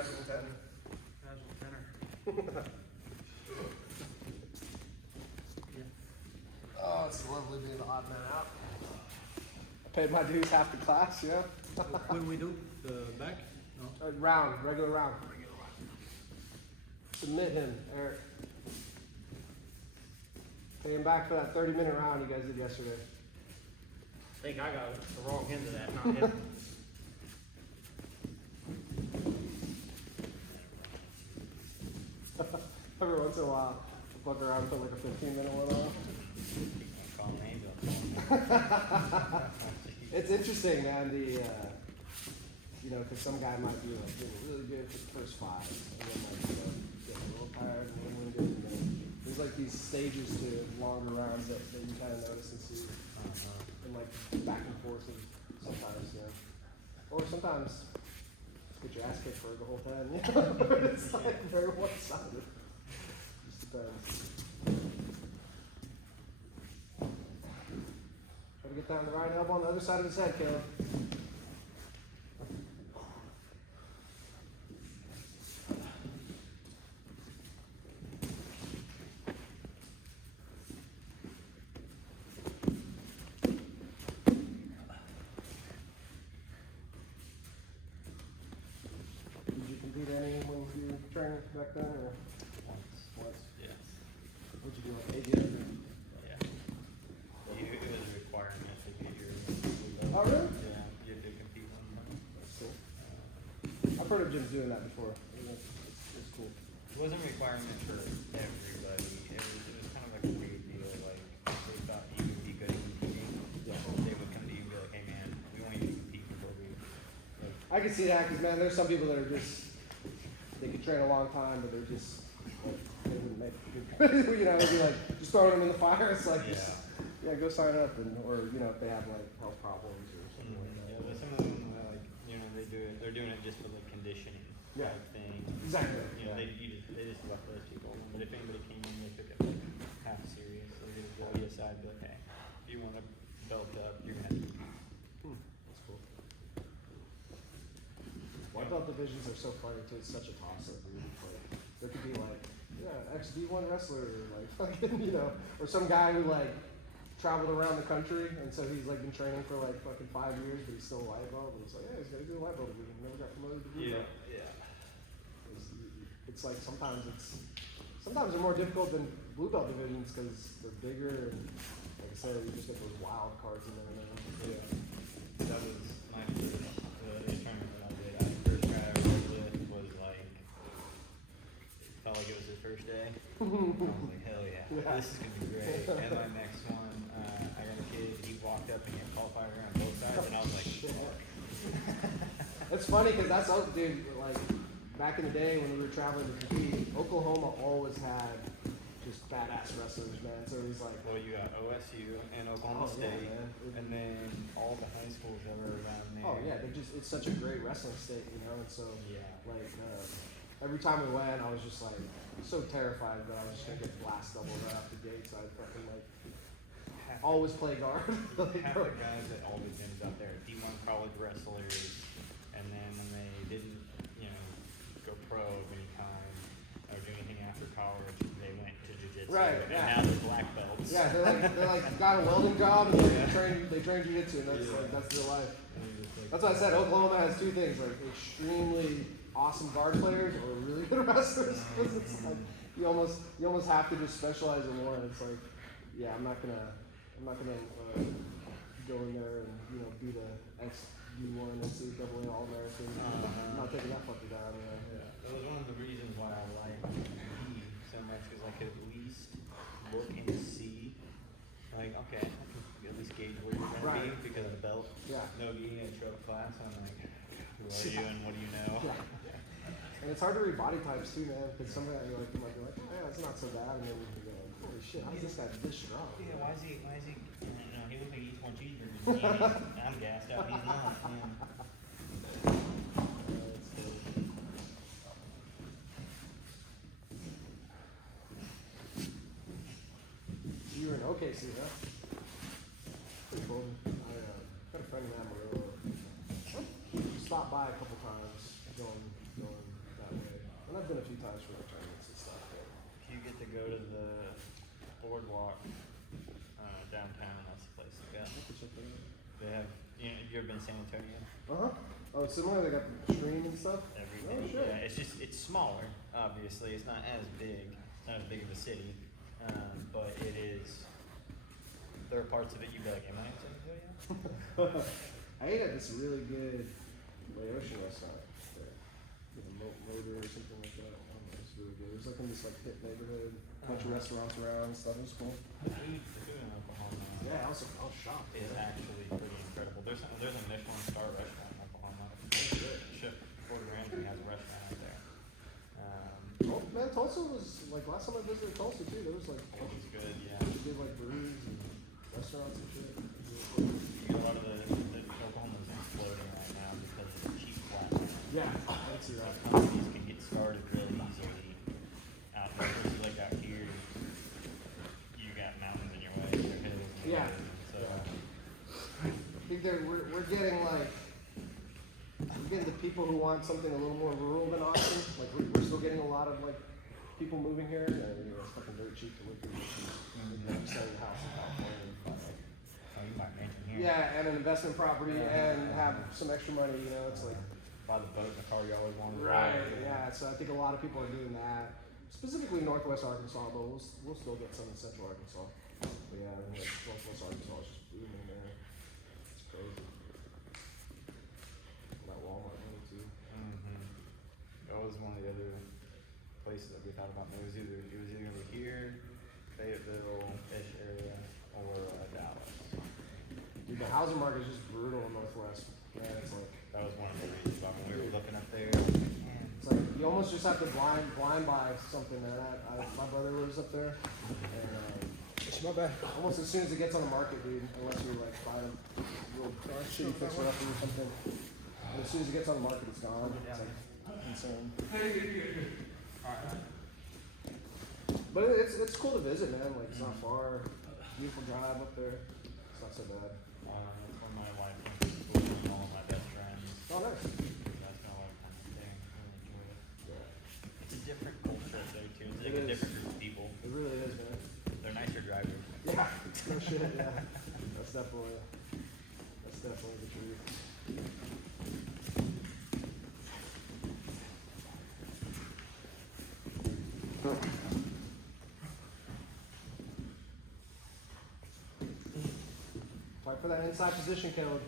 casual tenor. Casual tenor. Yeah. Oh, it's lovely being the odd man out. I paid my dues half the class, yeah. When we do the back? No. Round, regular round. Submit him, Eric. Pay him back for that 30-minute round you guys did yesterday. I think I got the wrong end of that, not him. Every once in a while, I'll fuck around and put like a 15-minute one on. It's interesting, man. Because some guy might be like doing really good for the first 5, and then like get a little tired and winded, and then there's like these stages to longer rounds that you kind of notice and see, and like back and forth and sometimes, or sometimes get your ass kicked for the whole 10. It's like very one-sided. Just depends. Try to get down the right elbow on the other side of his head, Caleb. Did you compete any when you were training back then, or? Once. Yes. What'd you do, like ABS? Yeah. It was a requirement to get your blue belt. Oh, really? Yeah, you had to compete one time. That's cool. I've heard of gyms doing that before. It's cool. It wasn't a requirement for everybody. It was kind of like a weird deal. Like, if they thought you would be good at competing, they would come to you and be like, hey man, we want you to compete before we. Like, I can see that because, man, there's some people that are just, they could train a long time, but they're just, like, they wouldn't make it. They'd be like, just throwing them in the fire. It's like, go sign up. Or, if they have, like, health problems or something like that. Yeah, but some of them, like, they're doing it just for, like, conditioning type thing. Exactly. They just left those people alone. But if anybody came in, they took it, like, half serious. So they just go to your side and be like, hey, if you want to belt up, you're going to have to compete. That's cool. White belt divisions are so funny too. It's such a toss-up, dude. Like, there could be like, ex-D1 wrestler, or like fucking, or some guy who like traveled around the country, and so he's like been training for like fucking 5 years, but he's still a white belt. And it's like, he's gonna do a white belt division. Never got promoted to blue belt. It's like sometimes they're more difficult than blue belt divisions because they're bigger, and like I said, you just get those wild cards in there. That was my first tournament that I did. The first guy I ever with was like, felt like it was his first day. I was like, hell yeah, this is gonna be great. And my next one, I got a kid, he walked up and he had qualified around both sides, and I was like, fuck. It's funny because that's, dude, like, back in the day when we were traveling to compete, Oklahoma always had just badass wrestlers, man. So it was like, Well, you got OSU and Oklahoma State, and then all the high schools that were around there. oh yeah, it's such a great wrestling state, And so like every time we went, I was just like so terrified that I was just gonna get blasted double right off the gate. So I fucking like always play guard. Half the guys at all the gyms out there, D1 college wrestlers, and then when they didn't, go pro of any kind or do anything after college, they went to jiu-jitsu. Right, and now they're black belts. Yeah, they're like got a welding job and they train jiu-jitsu, and that's their life. That's why I said Oklahoma has two things, like extremely awesome guard players or really good wrestlers. Because it's like you almost have to just specialize in one. It's like, I'm not gonna go in there and be the ex-D1 NCAA All-American. I'm not taking that fucker down. That was one of the reasons why I liked compete so much, because I could at least look and see, like, okay, I can at least gauge where you're going to be because of the belt. Yeah. No being in a show class, I'm like, who are you and what do you know? Yeah. And it's hard to read body types too, man, because something that you're like, that's not so bad, and then you go, holy shit, how is this guy this strong? Yeah, why is he, he looks like he eats more cheeseburgers. I'm gassed out, he's not. You were in OKC, huh? Pretty cool. I got a friend in Amarillo. Stopped by a couple times, going go to the boardwalk downtown, that's the place to go. They have, you ever been to San Antonio? Oh, similar. They got the stream and stuff. Everything. Oh, shit. Yeah, it's smaller. Obviously, it's not as big. It's not as big of a city, but it is. There are parts of it you'd be like, "Am I in San Antonio?" I ate at this really good Laotian restaurant there. Motor or something like that. I don't know, it's really good. It was like in this like hip neighborhood, bunch of restaurants around and stuff. It was cool. The food in Oklahoma Yeah, I was shocked. is actually pretty incredible. There's a Michelin star restaurant in Oklahoma. Chef Gordon Ramsay has a restaurant out there. Oh man, Tulsa was like last time I visited Tulsa too. There was like It was good, yeah. they did like breweries and restaurants and shit. You get a lot of the Oklahoma's exploding right now because of the cheap flat land. Yeah, I can see that. Companies can get started really easily out there. Especially like out here, you got mountains in your way, there hills in your Yeah. way. So I think we're getting like we're getting the people who want something a little more rural than Austin. Like we're still getting a lot of like people moving here, and it's fucking very cheap to live here. Like, selling a house in California. And buy, like, oh, you might mention here. yeah, and an investment property, and have some extra money. You know, it's like Buy the boat and the car you always wanted. right. Yeah, so I think a lot of people are doing that. Specifically Northwest Arkansas, but we'll still get some in Central Arkansas. But yeah, I mean, like, Northwest Arkansas is just booming, man. It's crazy. That Walmart money too. That was one of the other places that we thought about. It was either gonna be here, Fayetteville-ish area, or Dallas. Dude, the housing market is just brutal in Northwest. Yeah, it's like That was one of the reasons why when we were looking up there. Man, it's like you almost just have to blind buy something, man. My brother lives up there, and My bad. almost as soon as it gets on the market, dude, unless you're like buying a little shitty fixer upper or something, and as soon as it gets on the market, it's gone. It's like insane. But it's cool to visit, man. Like it's not far. Beautiful drive up there. It's not so bad. that's when my wife went to school and all of my best friends. Oh, nice. I spent a lot of time up there. Really enjoyed it. It's a different culture up there too. It's like It a is. different group of people. It really is, man. They're nicer drivers. Yeah, no shit. Yeah, that's definitely the truth. Fight for that inside position, Caleb.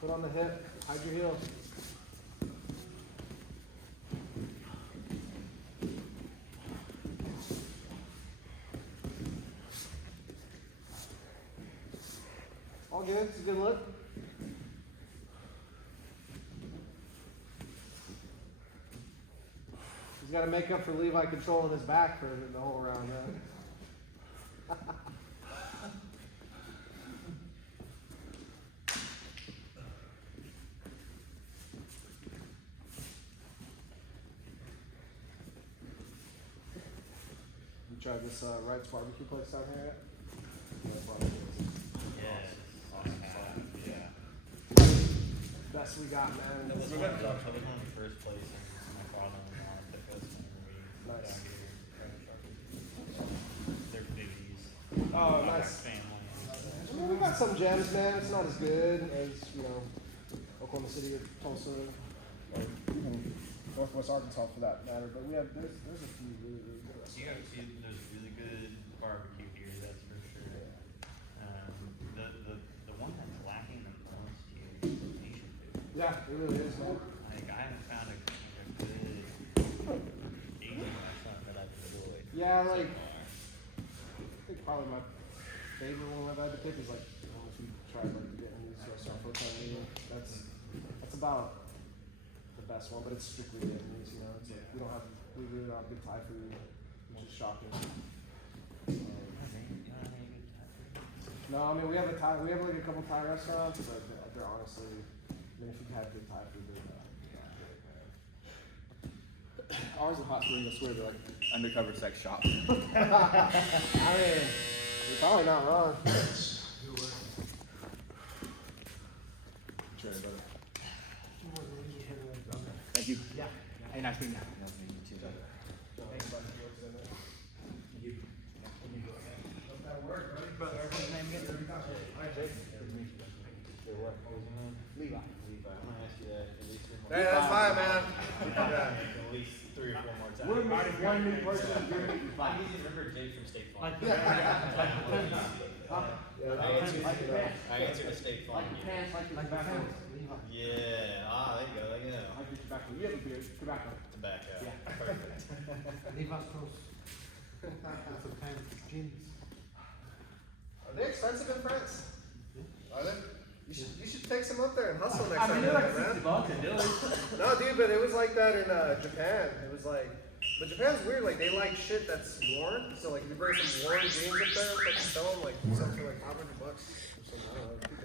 Put on the hip, hide your heel. All good, it's a good look. He's got to make up for Levi controlling his back for the whole round, man. You tried this Wright's barbecue place down here yet? Yeah, barbecue. Yes. Yeah. Best we got, man. That was one of the first places my father-in-law took us when we were Nice. down here. They're foodies. Oh, Not nice. their family. I mean, we got some gems, man. It's not as good as, Oklahoma City or Tulsa, or even Northwest Arkansas for that matter. But we have there's a few really good You gotta see, there's really good barbecue here, that's for sure. The one that's lacking the most here is Asian food. Yeah, it really is, man. Like, I haven't found a good Asian restaurant that I've enjoyed. Yeah, so like far. I think probably my favorite one I've had to pick is like I don't know if you tried like the Vietnamese restaurant Hotel Meal. That's about the best one, but it's strictly Vietnamese. You know, it's like we really don't have good Thai food, which is shocking. You know what I mean? No, I mean we have like a couple Thai restaurants, but they're honestly, I mean if you had good Thai food, they're not great, man. Ours is Hot Springs, I swear they're like undercover sex shop. I mean, you're probably not wrong. Sure, brother. Thank you. Yeah. Hey, Hey, nice meeting you. Nice meeting you too. Levi. Levi. I'm gonna ask you that at least 3 more Hey, that's fine, man. At least 3 or 4 more times. We're missing one new person. You're gonna be I fine. need to remember Jake from State Farm. Like the Huh? I answered a State Farm. Like your pants, like your like the tobacco. fence, Levi. Yeah. Ah, there you go. There you go. Like your tobacco. You have a beard. Tobacco. Tobacco. Yeah. Perfect. Levi's close. That's a pants, jeans. Are they expensive in France? Are they? You should take some up there and hustle next I time, mean, you're they're like there, $60 man. a dude. No, dude, but it was like that in Japan. It was like, but Japan's weird. Like they like shit that's worn. So like if you bring some worn jeans up there, like sell them like something for like $500 or something. I don't know.